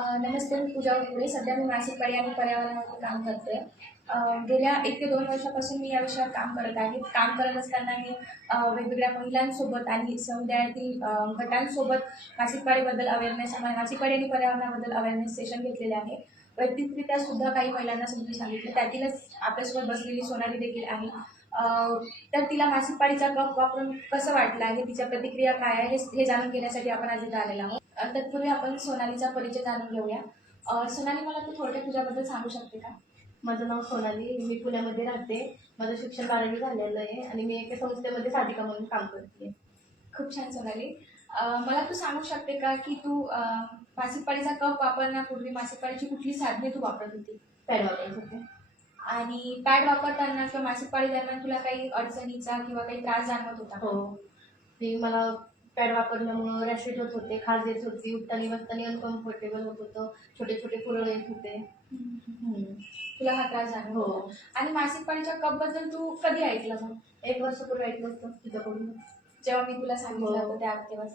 नमस्ते, मी पूजा उकडे. सध्या मी मासिक पाळी आणि पर्यावरणावर काम करते. गेल्या 1 ते 2 वर्षापासून मी या विषयावर काम करत आहे. काम करत असताना मी वेगवेगळ्या महिलांसोबत आणि समुदायातील गटांसोबत मासिक पाळीबद्दल मासिक पाळी आणि पर्यावरणाबद्दल अवेअरनेस सेशन घेतलेले आहे. वैयक्तिकरित्या सुद्धा काही महिलांना समजून सांगितलं. त्यातीलच आपल्यासोबत बसलेली सोनाली देखील आहे. तर तिला मासिक पाळीचा कप वापरून कसं वाटलं आहे, तिच्या प्रतिक्रिया काय आहे, हे जाणून घेण्यासाठी आपण आज इथे आलेलो आहोत. तत्पूर्वी आपण सोनालीचा परिचय जाणून घेऊया. सोनाली, मला तू थोडक्यात तुझ्याबद्दल सांगू शकते का? माझं नाव सोनाली. मी पुण्यामध्ये राहते. माझं शिक्षण 12वी झालेलं आहे आणि मी एका संस्थेमध्ये साधिका म्हणून काम करते. खूप छान सोनाली. मला तू सांगू शकते का की तू मासिक पाळीचा कप वापरण्यापूर्वी मासिक पाळीची कुठली साधने तू वापरत होती? पॅड वापरत होते. आणि पॅड वापरताना किंवा मासिक पाळी दरम्यान तुला काही अडचणीचा किंवा काही त्रास जाणवत होता? हो, की मला पॅड वापरल्यामुळं रॅशेस होत होते, खाज येत होती, उठताना बसताना अनकम्फर्टेबल होत होतं, छोटे छोटे पुरळ येत होते. तुला हा त्रास जाणवत हो. होता. आणि मासिक पाळीच्या कप बद्दल तू कधी ऐकलं मग? 1 वर्षापूर्वी ऐकलं होतं तुझ्याकडून. जेव्हा मी तुला सांगितलं हो. होतं तेव्हा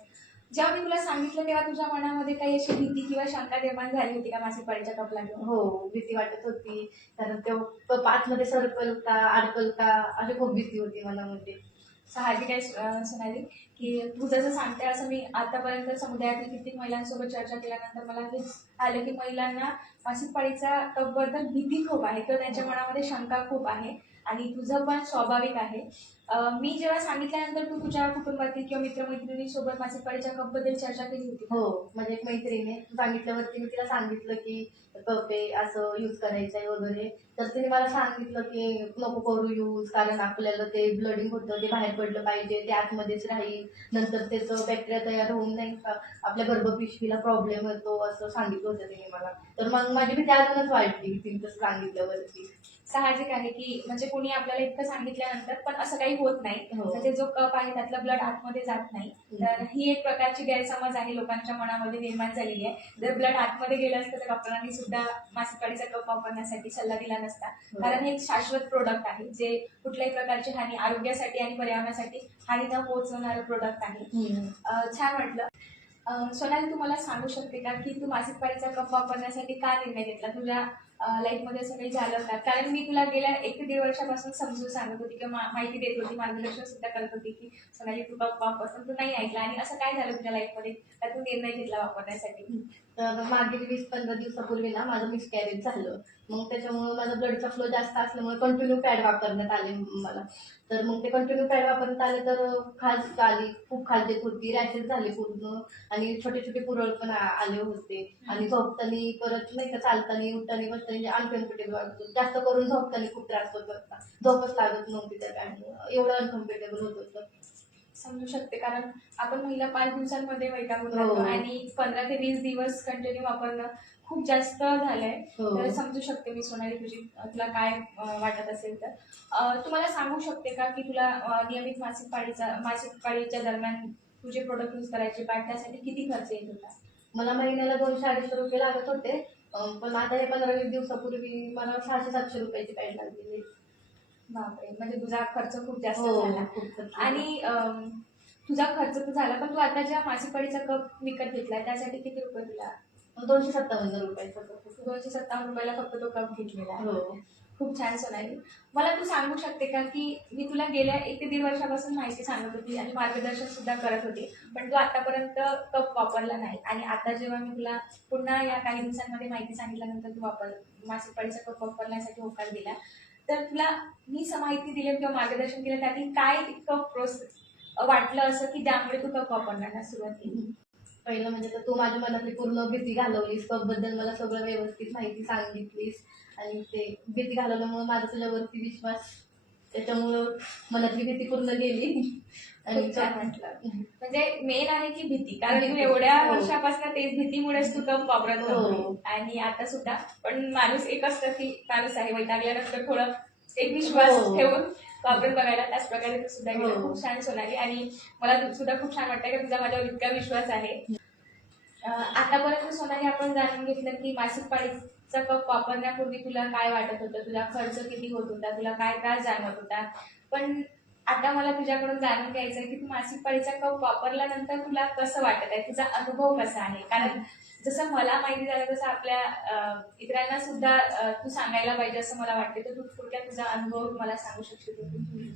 जेव्हा मी तुला सांगितलं तेव्हा तुझ्या मनामध्ये काही अशी भीती किंवा शंका निर्माण झाली होती का मासिक पाळीच्या कपला घेऊन? हो, भीती वाटत होती. कारण तो कप आतमध्ये सरकल का, अडकल का, अशी खूप भीती होती मनामध्ये. साहजिक आहे सोनाली, की तू जसं सांगते असं मी आतापर्यंत समुदायातील कित्येक महिलांसोबत चर्चा केल्यानंतर मला हेच आलं की महिलांना मासिक पाळीच्या कपबद्दल भीती खूप आहे किंवा त्यांच्या मनामध्ये शंका खूप आहे. आणि तुझं पण स्वाभाविक आहे. मी जेव्हा सांगितल्यानंतर तू तुझ्या कुटुंबातील किंवा मित्रमैत्रिणींसोबत मासिक पाळीच्या कपबद्दल चर्चा केली होती? हो, माझी एक मैत्रीण आहे. सांगितल्यावरती मी तिला सांगितलं की कप आहे, असं यूज करायचं आहे वगैरे. तर तिने मला सांगितलं की नको करू यूज, कारण आपल्याला ते ब्लडिंग होतं, ते बाहेर पडलं पाहिजे, ते आतमध्येच राहील, नंतर त्याचं बॅक्टेरिया तयार होऊन नाही का आपल्या गर्भपिशवीला प्रॉब्लेम येतो, असं सांगितलं होतं तिने मला. तर मग माझी भीती अजूनच वाढली तिने तसं सांगितल्यावरती. साहजिक आहे की म्हणजे कोणी आपल्याला इतकं सांगितल्यानंतर पण असं काही होत नाही. हो. म्हणजे जो कप आहे त्यातलं ब्लड आतमध्ये जात नाही. तर ही एक प्रकारची गैरसमज आहे लोकांच्या मनामध्ये निर्माण झालेली आहे. जर ब्लड आतमध्ये गेलं असतं तर डॉक्टरांनी सुद्धा मासिक पाळीचा कप वापरण्यासाठी सल्ला दिला नसता. कारण हे एक शाश्वत प्रोडक्ट आहे जे कुठल्याही प्रकारची हानी आरोग्यासाठी आणि पर्यावरणासाठी हानी न पोहोचवणारं प्रोडक्ट आहे. छान वाटलं. सोनाली, तू मला सांगू शकते का की तू मासिक पाळीचा कप वापरण्यासाठी का निर्णय घेतला? तुझ्या लाईफमध्ये असं काही झालं का? कारण मी तुला गेल्या 1 ते 1.5 वर्षापासून समजून सांगत होती किंवा माहिती देत होती, मार्गदर्शन सुद्धा करत होती की सोनाली तू कप वापर, पण तू नाही ऐकला. आणि असं काय झालं तुझ्या लाईफमध्ये का तू निर्णय घेतला वापरण्यासाठी? तर मागील 20-15 दिवसापूर्वी ना माझं मिसकॅरेज झालं. मग त्याच्यामुळं माझा ब्लडचा फ्लो जास्त असल्यामुळे कंटिन्यू पॅड वापरण्यात आले मला. तर मग ते कंटिन्यू पॅड वापरण्यात आले तर खाज आली, खूप खाज येत होती, रॅशेस झाले पूर्ण आणि छोटे छोटे पुरळ पण आले होते. आणि झोपताना परत नाही का चालताना, उठताना, बसताना अनकम्फर्टेबल वाटत होतं. जास्त करून झोपताना खूप त्रास होत होता. झोपच लागत नव्हती त्या पॅडमुळं. एवढं अनकम्फर्टेबल होत होतं. समजू शकते, कारण आपण महिला 5 दिवसांमध्ये वैतागून हो. जातो आणि 15 ते 20 दिवस कंटिन्यू वापरणं खूप जास्त झालंय. हो. तर समजू शकते मी सोनाली तुला काय वाटत असेल तर. तू मला सांगू शकते का की तुला नियमित मासिक पाळीच्या दरम्यान तुझे प्रोडक्ट यूज करायचे पॅड त्यासाठी किती खर्च येत होता? मला महिन्याला 200-250 रुपये लागत होते. पण आता हे 15-20 दिवसापूर्वी मला 600-700 रुपयाची पॅड लागलेली. बापरे, म्हणजे तुझा खर्च खूप जास्त हो, झाला. खूप खर्च झाला. आणि तुझा खर्च तर झाला, पण तू आता ज्या मासिक पाळीचा कप विकत घेतलाय त्यासाठी किती रुपये तुला? 257 रुपयाचा होता. 257 रुपयाला फक्त तो कप घेतलेला आहे. हो. खूप छान सोनाली. मला तू सांगू शकते का की मी तुला गेल्या 1 ते 1.5 वर्षापासून माहिती सांगत होती आणि मार्गदर्शन सुद्धा करत होते, पण तू आतापर्यंत कप वापरला नाही. आणि आता जेव्हा मी तुला पुन्हा या काही दिवसांमध्ये माहिती सांगितल्यानंतर तू मासिक पाळीचा कप वापरण्यासाठी होकार दिला, तर तुला मी माहिती दिली किंवा मार्गदर्शन केलं त्यातील काय इतकं वाटलं असं की ज्यामुळे तू कप वापरण्याला सुरुवात केली? पहिलं म्हणजे तर तू माझ्या मनातली पूर्ण भीती घालवलीस. कपबद्दल मला सगळं व्यवस्थित माहिती सांगितलीस आणि ते भीती घालवल्यामुळे माझा तुझ्यावरती विश्वास, त्याच्यामुळं मनातली भीती पूर्ण गेली. आणि खूप छान म्हटलं. म्हणजे मेन आहे की भीती, कारण तू एवढ्या हो. वर्षापासून तेच भीतीमुळेच तू कप वापरत हो. नव्हती. आणि आता सुद्धा पण माणूस एक असतं की माणूस आहे वैतागल्यानंतर थोडं एक विश्वास हो. ठेवून वापरून बघायला, त्याच प्रकारे तू सुद्धा गेला. हो. खूप छान सोनाली. आणि मला सुद्धा खूप छान वाटतं की तुझा माझ्यावर इतका विश्वास आहे. आतापर्यंत सोनाली आपण जाणून घेतलं की मासिक पाळीचा कप वापरण्यापूर्वी तुला काय वाटत होतं, तुझा खर्च किती होत होता, तुला काय त्रास जाणवत होता. पण आता मला तुझ्याकडून जाणून घ्यायचं आहे की तू मासिक पाळीचा कप वापरल्यानंतर तुला कसं वाटत आहे, तुझा अनुभव कसा आहे? कारण जसं मला माहिती झालं तसं आपल्या इतरांना सुद्धा तू सांगायला पाहिजे असं मला वाटते. तर तू थोडक्यात तुझा अनुभव मला सांगू शकशील?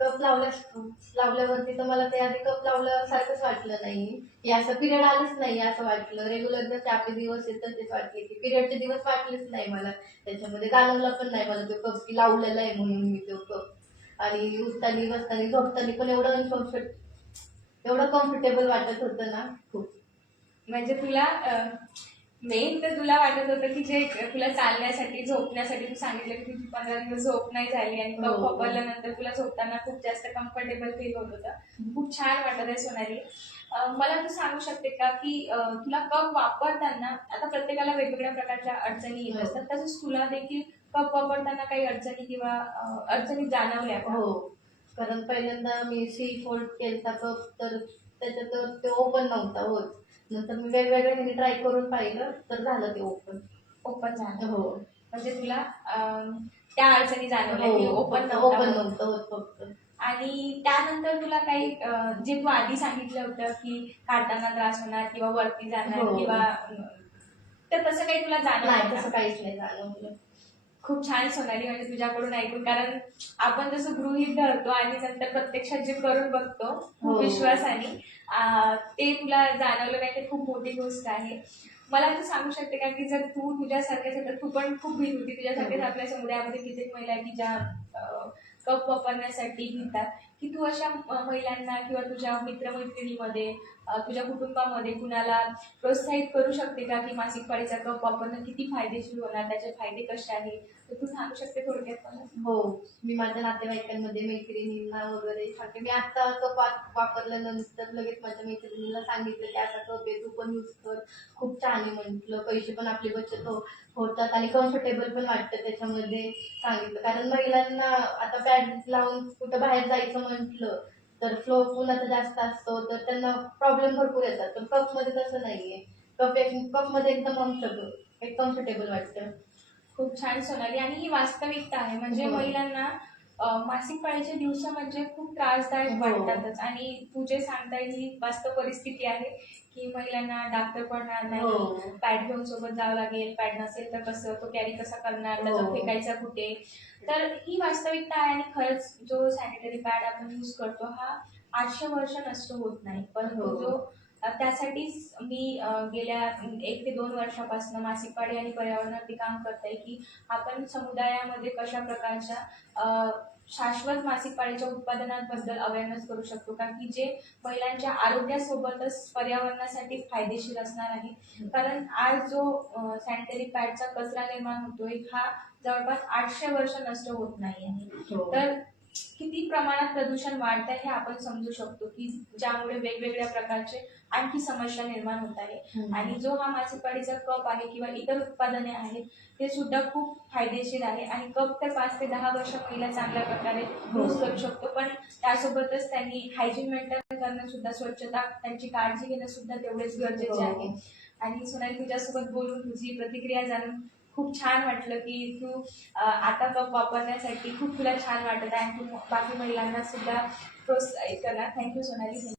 कप लावल्यावरती तर मला ते आधी कप लावल्यासारखंच वाटलं नाही, की असं पिरियड आलेच नाही असं वाटलं. रेग्युलर जसे आपले दिवस येतात तेच वाटले, की पिरियडचे दिवस वाटलेच नाही मला. त्याच्यामध्ये जाणवलं पण नाही मला तो कप की लावलेला आहे म्हणून मी तो कप. आणि उठताना बसताना झोपताना पण एवढं कम्फर्टेबल वाटत होतं ना खूप. म्हणजे तुला मेन तर तुला वाटत होतं की जे तुला चालण्यासाठी झोपण्यासाठी तू सांगितलं की तुझी 15 दिवस झोप नाही झाली आणि कप हो. वापरल्यानंतर तुला झोपताना खूप जास्त कम्फर्टेबल फील होत होतं. खूप छान वाटत आहे सोनाली. मला तू सांगू शकते का की तुला कप वापरताना आता प्रत्येकाला वेगवेगळ्या प्रकारच्या अडचणी येत हो. असतात, तसंच तुला देखील कप वापरताना काही अडचणी किंवा अडचणी जाणवल्या का? हो, कारण पहिल्यांदा मी फोल्ड केलता कप, तर त्याच्यात ते ओपन नव्हता होत. नंतर मी वेगवेगळ्या ह्याने ट्राय करून पाहिलं तर झालं ते ओपन. ओपन झालं हो. म्हणजे तुला त्या अडचणी जाणवल्या की हो, ओपन फक्त नव्हता ओपन होत. नव्हतं होत फक्त. आणि त्यानंतर तुला काही जे तू आधी सांगितलं होतं की काढताना त्रास होणार किंवा वरती जाणार हो. किंवा तर तसं काही तुला नाही, जाणवलं तसं का? काहीच नाही जाणवलं. खूप छान सोनाली, म्हणजे तुझ्याकडून ऐकून, कारण आपण जसं गृहीत धरतो आणि नंतर प्रत्यक्षात जे करून बघतो खूप हो. विश्वासाने, ते तुला जाणवलं नाही ते खूप मोठी गोष्ट आहे. मला तू सांगू शकते का की जर तू तुझ्यासारखेच आहे, तर तू पण खूप भीत होती, तुझ्यासारखेच हो. आपल्या समुदायामध्ये कित्येक महिला आहेत की ज्या कप वापरण्यासाठी भितात, की तू अशा महिलांना किंवा तुझ्या मित्रमैत्रिणीमध्ये तुझ्या कुटुंबामध्ये कुणाला प्रोत्साहित करू शकते का की मासिक पाळीचा कप वापरणं किती फायदेशीर होणार, त्याचे फायदे कसे आहेत, तर तू सांगू शकते थोडक्यात मला? हो, मी माझ्या नातेवाईकांमध्ये मैत्रिणींना वगैरे सांगते. मी आता कप वापरल्यानंतर लगेच माझ्या मैत्रिणीला सांगितलं की असा कप आहे, तू पण यूज कर, खूप छान आहे म्हटलं. पैसे पण आपली बचत होतात आणि कम्फर्टेबल पण वाटतं त्याच्यामध्ये सांगितलं. कारण महिलांना आता पॅड लावून कुठं बाहेर जायचं म्हटलं तर फ्लो कुणाचा जास्त असतो, तर त्यांना प्रॉब्लेम भरपूर येतात. पण कपमध्ये तसं नाहीये. कपमध्ये एक कम्फर्टेबल वाटतं. खूप छान सोनाली, आणि ही वास्तविकता आहे. म्हणजे हो. महिलांना मासिक पाळीचे दिवस म्हणजे खूप त्रासदायक हो. वाटतातच, आणि तू जे सांगताय ही वास्तव परिस्थिती आहे की महिलांना डॉक्टर पडणार नाही, हो. पॅड घेऊन सोबत जावं लागेल, पॅड नसेल तर कसं, तो कॅरी कसा करणार, त्याचा हो. फेकायचा कुठे. तर ही वास्तविकता आहे, आणि खरंच जो सॅनिटरी पॅड आपण यूज करतो हा 800 वर्ष नष्ट होत नाही, परंतु हो. जो त्यासाठीच मी गेल्या 1 ते 2 वर्षापासून मासिक पाळी आणि पर्यावरणावरती काम करते की आपण समुदायामध्ये कशा प्रकारच्या शाश्वत मासिक पाळीच्या उत्पादनांबद्दल अवेअरनेस करू शकतो, कारण की जे महिलांच्या आरोग्यासोबतच पर्यावरणासाठी फायदेशीर असणार आहे. कारण आज जो सॅनिटरी पॅडचा कचरा निर्माण होतोय हा जवळपास 800 वर्ष नष्ट होत नाही आहे. हो. तर किती प्रमाणात प्रदूषण वाढत आहे हे आपण समजू शकतो की ज्यामुळे वेगवेगळ्या प्रकारचे आणखी समस्या निर्माण होत आहे. आणि जो हा मासिक पाळीचा कप आहे किंवा इतर उत्पादने आहेत ते सुद्धा खूप फायदेशीर आहे, आणि कप तर 5 ते 10 वर्ष महिला चांगल्या प्रकारे यूज करू शकतो. पण त्यासोबतच त्यांनी हायजीन मेंटेन करणं सुद्धा, स्वच्छता त्यांची काळजी घेणं सुद्धा तेवढेच गरजेचे हो. आहे. आणि सोनाली, तुझ्यासोबत बोलून तुझी प्रतिक्रिया जाणून खूप छान वाटलं की तू आता कप वापरण्यासाठी खूप तुला छान वाटत आहे, आणि तू बाकी महिलांना सुद्धा प्रोत्साहित करणार. थँक्यू सोनाली.